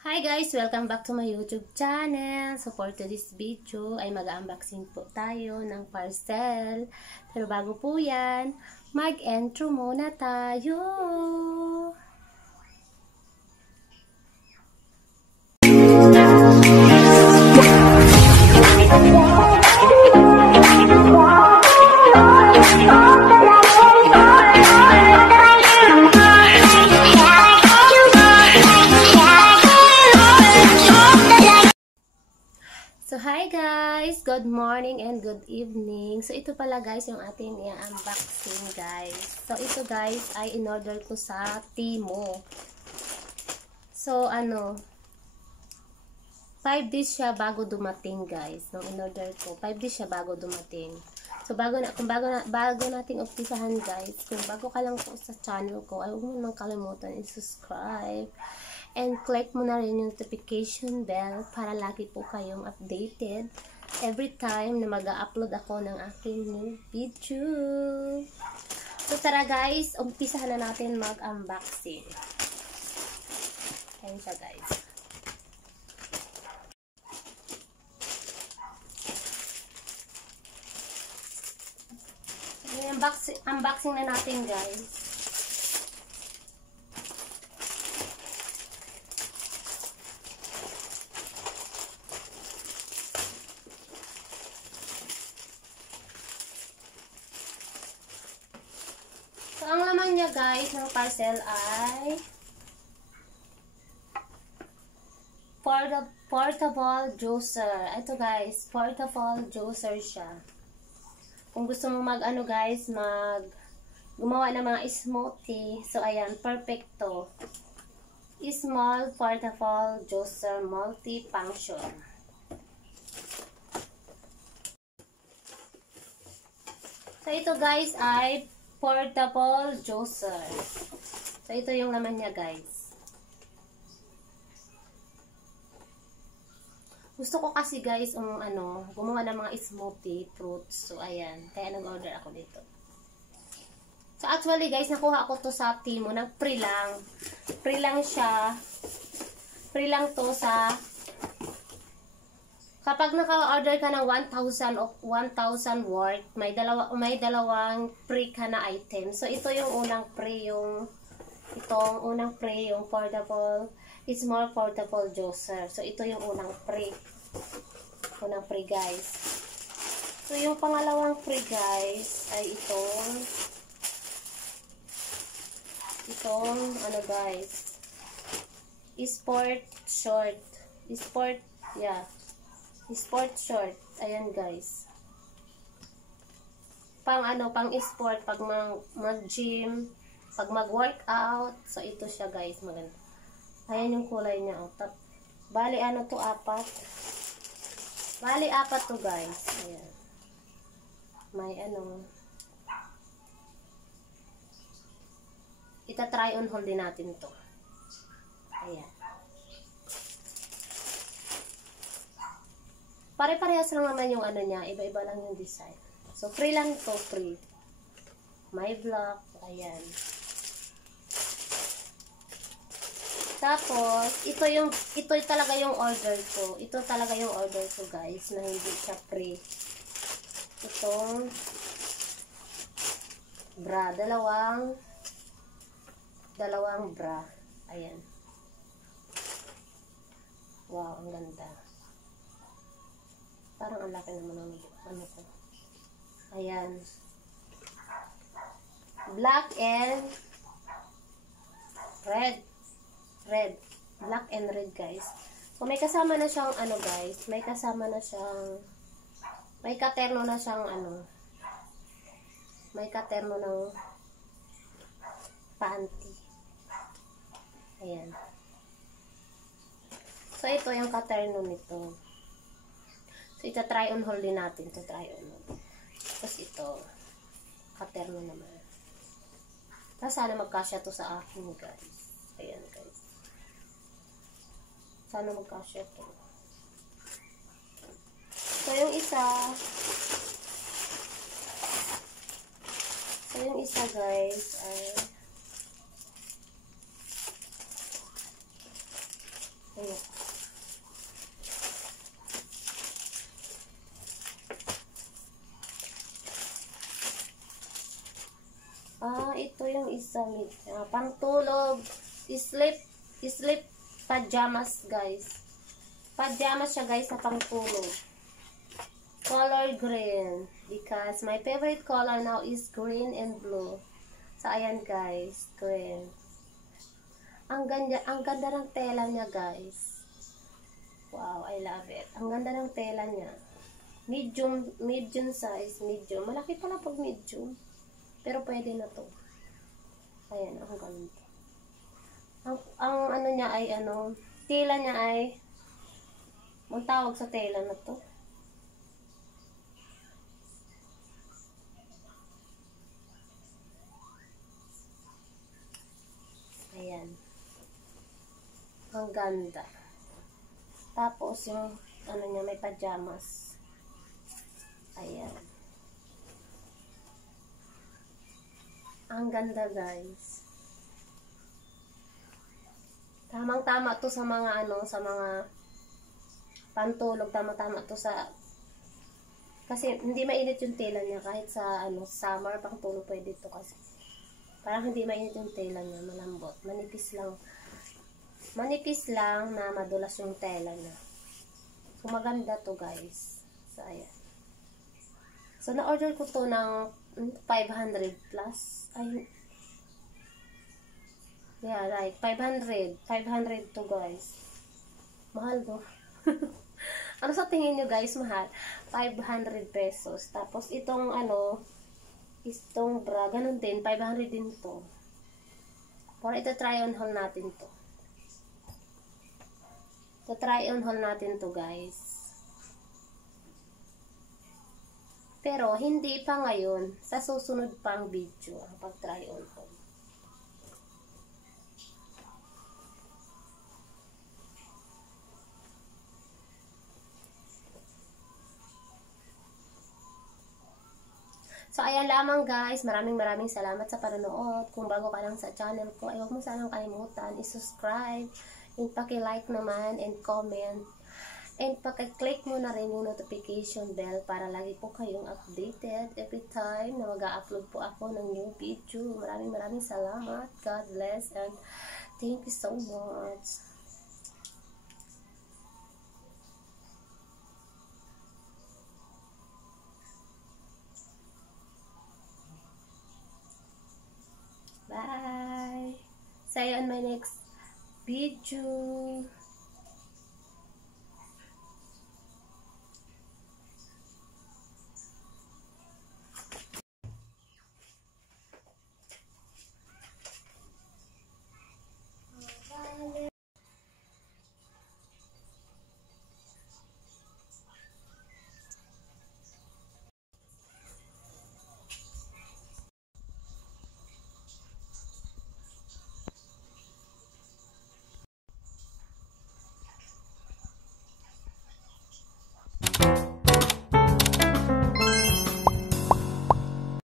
Hi guys! Welcome back to my YouTube channel. So for today's video ay mag-unboxing po tayo ng parcel. Pero bago po yan, mag-intro muna tayo. So, hi guys! Good morning and good evening. So, ito pala guys yung ating i-unboxing guys. So, ito guys ay in-order ko sa Temu. So, 5 days siya bago dumating guys. Nung in-order ko, 5 days siya bago dumating. So, bago nating umpisahan guys, kung bago ka lang po sa channel ko, ay huwag mo nang kalimutan i-subscribe. And click mo na rin yung notification bell para lagi po kayong updated every time na mag-upload ako ng aking new video. So tara guys, umpisahan na natin mag-unboxing. Ayan siya guys. Unboxing na natin guys. So, ang laman niya guys ng parcel ay portable juicer. Ito guys, portable juicer siya. Kung gusto mo gumawa ng mga smoothie, so ayan, perfecto. Small portable juicer multi-function. So, ito guys ay portable juicer. So, ito yung laman niya, guys. Gusto ko kasi, guys, gumawa ng mga smoothie fruits. So, ayan. Kaya nag-order ako dito. So, actually, guys, nakuha ko to sa Temu. Nag-free lang. Free lang siya. Free lang to sa... Kapag naka-order ka ng 1,000 worth, may dalawang free ka na item. So, ito yung unang free, yung portable, small portable juicer. So, ito yung unang free. Unang free, guys. So, yung pangalawang free, guys, ay guys, sport short. Sport short. Ayan guys. Pang sport, pag mag-gym, pag mag-workout. So ito siya guys, maganda. Ayan yung kulay niya. Bali apat. Bali apat to guys. Ayan. May ita-try on hold din natin to. Ayan. Pare-parehas lang naman yung niya. Iba-iba lang yung design. So, free lang to, free. May block. Ayan. Tapos, ito talaga yung order ko. Ito talaga yung order ko, guys, na hindi siya free. Itong bra. Dalawang bra. Ayan. Wow, ang ganda. Parang ang laki naman ng ko. Ayan. Black and red. Black and red, guys. So, may kasama na siyang guys. May katerno na siyang may katerno ng panty. Ayan. So, ito yung katerno nito. So, ita-try on hold din natin. Tapos ito, katerno naman. Tapos sana magkasya to sa akin, guys. Ayan, guys. Sana magkasya to. So, yung isa, guys, ay Ayan. Ito yung isa. Pangtulog. Sleep pajamas, guys. Pajamas siya, guys, sa pangtulog. Color green. Because my favorite color now is green and blue. So, ayan, guys. Green. Ang ganda ng tela niya, guys. Wow, I love it. Ang ganda ng tela niya. Medium size. Medium. Malaki pala pag medium. Pero pwede na to. Ayan, ang ganda. Ang ano niya ay tela niya ay, ang tawag sa tela na to. Ayan. Ang ganda. Tapos yung niya may pajamas. Ayan. Ang ganda, guys. Tamang-tama to sa mga sa mga pantulog. Tama-tama to sa, kasi hindi mainit yung tela niya kahit sa summer pangtulog pwede to kasi. Parang hindi mainit yung tela niya, malambot. Manipis lang na madulas yung tela niya. So maganda to, guys. So ayan. So na-order ko to ng 500 plus. Ay, yeah, right. 500 to, guys. Mahal to. Ano sa tingin nyo, guys, mahal? 500 pesos. Tapos itong itong bra, ganun din, 500 din to. Para ito try on haul natin to. Try on haul natin to, guys. Pero, hindi pa ngayon. Sa susunod pang video, ang pag-try on haul. So, ayan lamang, guys. Maraming salamat sa panonood. Kung bago ka lang sa channel ko, ay huwag mo sanang kalimutan i-subscribe, and paki-like naman, and comment. And paki-click mo na rin yung notification bell para lagi po kayong updated every time na mag-upload po ako ng new video. Maraming salamat. God bless and thank you so much. Bye! See you on my next video.